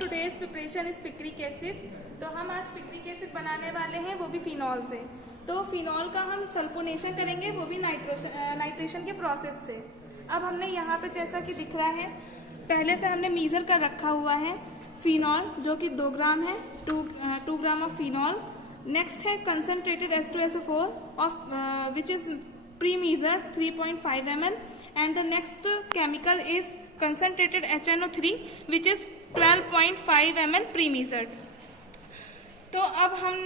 Today's preparation is picric acid. तो हम आज पिक्रिक एसिड बनाने वाले हैं, वो भी फिनॉल से। तो फिनॉल का हम सल्फोनेशन करेंगे, वो भी नाइट्रेशन के प्रोसेस से। अब हमने यहाँ पे जैसा कि दिख रहा है, पहले से हमने मीजर कर रखा हुआ है फिनॉल, जो कि 2 ग्राम है, 2 ग्राम ऑफ फिनॉल। नेक्स्ट है concentrated H2SO4 of which is pre measure 3.5 ml, and the next chemical is concentrated HNO3 which is 12.5 ml pre-measured। तो अब हम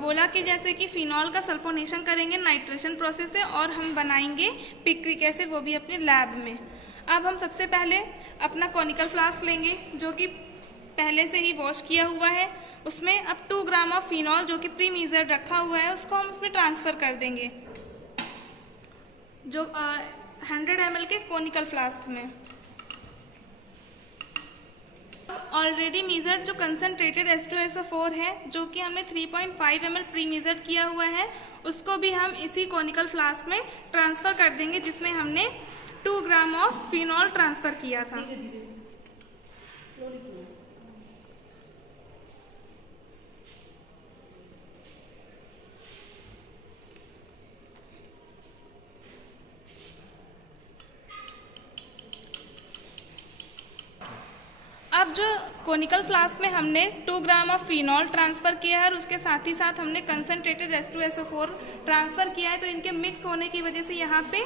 बोला कि जैसे कि फिनॉल का सल्फोनेशन करेंगे नाइट्रेशन प्रोसेस से, और हम बनाएंगे पिक्रिक एसिड, वो भी अपने लैब में। अब हम सबसे पहले अपना कॉनिकल फ्लास्क लेंगे, जो कि पहले से ही वॉश किया हुआ है। उसमें अब 2 ग्राम ऑफ फिनॉल, जो कि प्री मीजर्ड रखा हुआ है, उसको हम उसमें ट्रांसफर कर देंगे, जो 100 ml के कॉनिकल फ्लास्क में। ऑलरेडी मीजर्ड जो कंसनट्रेटेड H2SO4 है, जो कि हमने 3.5 ml प्री मीजर्ड किया हुआ है, उसको भी हम इसी कॉनिकल फ्लास्क में ट्रांसफर कर देंगे, जिसमें हमने 2 ग्राम ऑफ फिनॉल ट्रांसफर किया था। अब जो कॉनिकल फ्लास्क में हमने 2 ग्राम ऑफ फिनॉल ट्रांसफर किया है, और उसके साथ ही साथ हमने कंसनट्रेटेड H2SO4 ट्रांसफर किया है, तो इनके मिक्स होने की वजह से यहाँ पे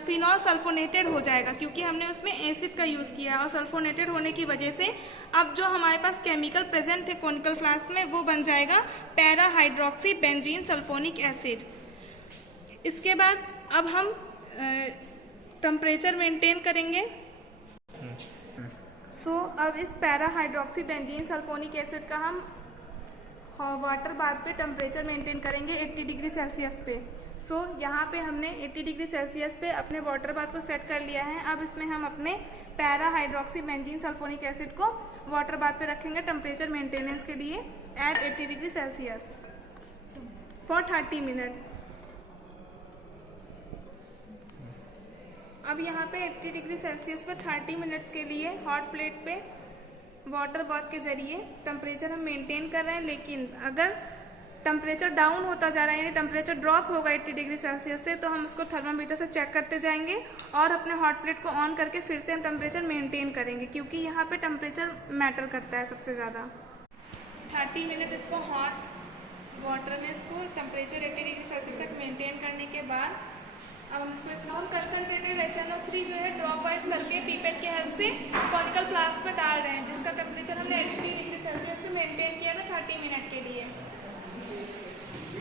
फिनॉल सल्फोनेटेड हो जाएगा, क्योंकि हमने उसमें एसिड का यूज़ किया है। और सल्फोनेटेड होने की वजह से अब जो हमारे पास केमिकल प्रेजेंट है कॉनिकल फ्लास्क में, वो बन जाएगा para hydroxy benzene sulphonic acid. इसके बाद अब हम टेम्परेचर मेंटेन करेंगे। अब इस para hydroxy benzene sulphonic acid का हम वाटर बाथ पे टेम्परेचर मेंटेन करेंगे 80 डिग्री सेल्सियस पे। यहाँ पे हमने 80 डिग्री सेल्सियस पे अपने वाटर बाथ को सेट कर लिया है। अब इसमें हम अपने para hydroxy benzene sulphonic acid को वाटर बाथ पे रखेंगे टेम्परेचर मेंटेनेंस के लिए at 80 degree Celsius for 30 minutes. अब यहाँ पे 80 डिग्री सेल्सियस पर 30 मिनट्स के लिए हॉट प्लेट पे वाटर बाथ के जरिए टेम्परेचर हम मेंटेन कर रहे हैं। लेकिन अगर टेम्परेचर डाउन होता जा रहा है, यानी टेम्परेचर ड्रॉप होगा 80 डिग्री सेल्सियस से, तो हम उसको थर्मामीटर से चेक करते जाएंगे और अपने हॉट प्लेट को ऑन करके फिर से हम टेम्परेचर मेंटेन करेंगे, क्योंकि यहाँ पे टेम्परेचर मैटर करता है सबसे ज़्यादा। 30 मिनट इसको हॉट वाटर में इसको टेम्परेचर 80 डिग्री सेल्सियस तक मेंटेन करने के बाद अब हम इसको कंसनट्रेटेड HNO3 जो है ड्रॉप वाइज करके पीपेट के हेल्प से कॉनिकल फ्लास्क पर डाल रहे हैं, जिसका टेम्परेचर हमने 80 डिग्री सेल्सियस पे मेंटेन किया था 30 मिनट के लिए।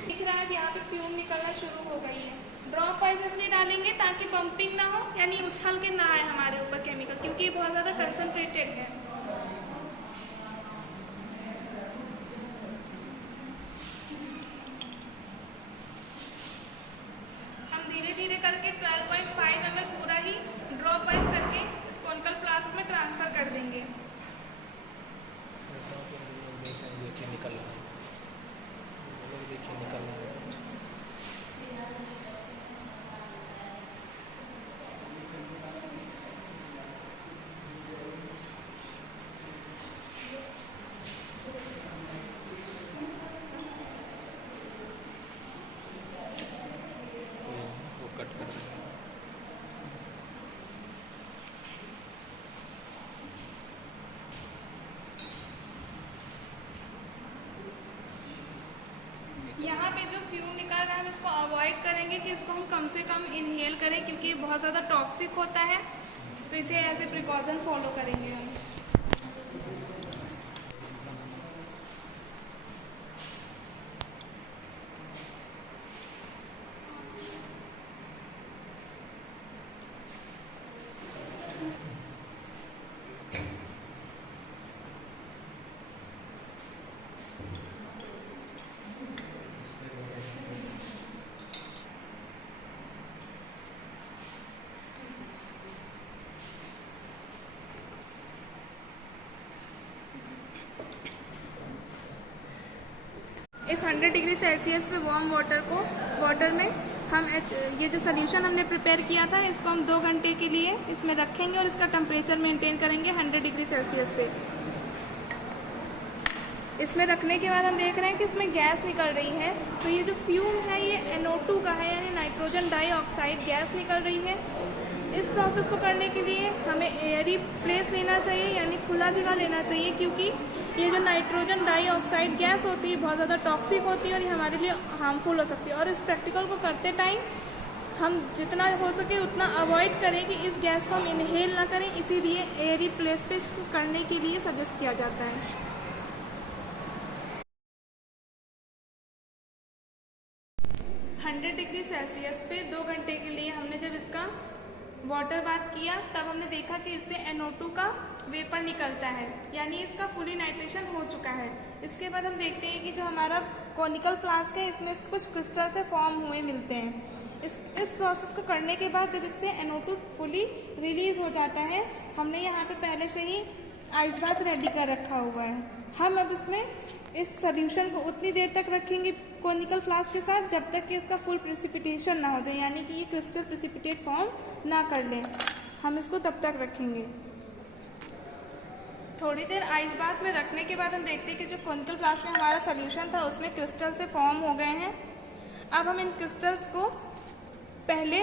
दिख रहा है यहाँ पे फ्यूम निकलना शुरू हो गई है। ड्रॉप वाइज इसलिए डालेंगे ताकि पंपिंग ना हो, यानी उछल के ना आए हमारे ऊपर केमिकल, क्योंकि ये बहुत ज़्यादा कंसनट्रेटेड है। धीरे करके 12.5 ml पूरा ही ड्रॉप वाइज करके इस कॉनिकल फ्लास्क में ट्रांसफर कर देंगे। यहाँ पे जो फ्यूम निकल रहा है हम इसको अवॉइड करेंगे कि इसको हम कम से कम इनहेल करें, क्योंकि बहुत ज़्यादा टॉक्सिक होता है, तो इसे एज ए प्रिकॉशन फॉलो करेंगे हम। इस 100 डिग्री सेल्सियस पे वार्म वाटर में हम ये जो सोल्यूशन हमने प्रिपेयर किया था, इसको हम 2 घंटे के लिए इसमें रखेंगे और इसका टेम्परेचर मेंटेन करेंगे 100 डिग्री सेल्सियस पे। इसमें रखने के बाद हम देख रहे हैं कि इसमें गैस निकल रही है। तो ये जो फ्यूम है ये NO2 का है, यानी नाइट्रोजन डाइऑक्साइड गैस निकल रही है। इस प्रोसेस को करने के लिए हमें एयरी प्लेस लेना चाहिए, यानी खुला जगह लेना चाहिए, क्योंकि ये जो नाइट्रोजन डाइऑक्साइड गैस होती है बहुत ज़्यादा टॉक्सिक होती है और ये हमारे लिए हार्मफुल हो सकती है। और इस प्रैक्टिकल को करते टाइम हम जितना हो सके उतना अवॉइड करें कि इस गैस को हम इनहेल ना करें, इसीलिए एयरी प्लेस पे इसको करने के लिए सजेस्ट किया जाता है। 100 डिग्री सेल्सियस पे 2 घंटे के लिए हमने जब इसका वाटर बाथ किया तब हमने देखा कि इससे NO2 का वेपर निकलता है, यानी इसका फुली नाइट्रेशन हो चुका है। इसके बाद हम देखते हैं कि जो हमारा कॉनिकल फ्लास्क है इसमें कुछ क्रिस्टल से फॉर्म हुए मिलते हैं। इस प्रोसेस को करने के बाद जब इससे NO2 फुली रिलीज हो जाता है, हमने यहाँ पे पहले से ही आइस बाथ रेडी कर रखा हुआ है। हम अब इसमें इस सोल्यूशन को उतनी देर तक रखेंगे कॉनिकल फ्लास्क के साथ जब तक कि इसका फुल प्रेसिपिटेशन ना हो जाए, यानी कि ये क्रिस्टल प्रेसिपिटेट फॉर्म ना कर ले। हम इसको तब तक रखेंगे। थोड़ी देर आइस बाथ में रखने के बाद हम देखते हैं कि जो कॉनिकल फ्लास्क में हमारा सोल्यूशन था उसमें क्रिस्टल से फॉर्म हो गए हैं। अब हम इन क्रिस्टल्स को पहले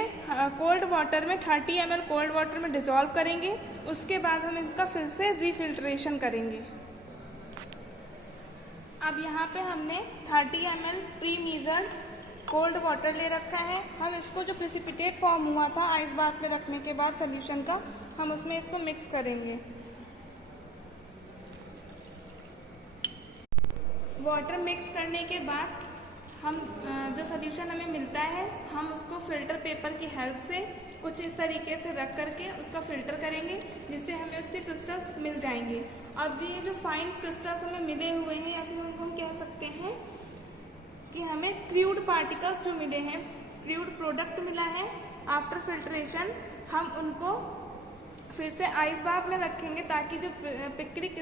कोल्ड वाटर में 30 ml कोल्ड वाटर में डिज़ोल्व करेंगे, उसके बाद हम इनका फिर से रीफिल्ट्रेशन करेंगे। अब यहाँ पे हमने 30 ml pre measured cold water ले रखा है। हम इसको जो प्रेसिपिटेट फॉर्म हुआ था आइस बाथ में रखने के बाद सोल्यूशन का, हम उसमें इसको मिक्स करेंगे। वाटर मिक्स करने के बाद हम जो सोल्यूशन हमें मिलता है हम उसको फ़िल्टर पेपर की हेल्प से कुछ इस तरीके से रख करके उसका फ़िल्टर करेंगे, जिससे हमें उसके क्रिस्टल्स मिल जाएंगे। और ये जो फाइन क्रिस्टल्स हमें मिले हुए हैं, या फिर उनको हम कह सकते हैं कि हमें क्रूड पार्टिकल्स जो मिले हैं, क्रूड प्रोडक्ट मिला है आफ्टर फिल्ट्रेशन, हम उनको फिर से आइस बाथ में रखेंगे ताकि जो पिक्रिक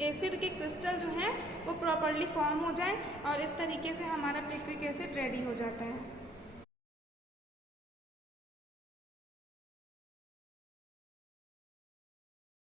एसिड के क्रिस्टल जो हैं वो प्रॉपरली फॉर्म हो जाए और इस तरीके से हमारा पिक्रिक एसिड रेडी हो जाता है।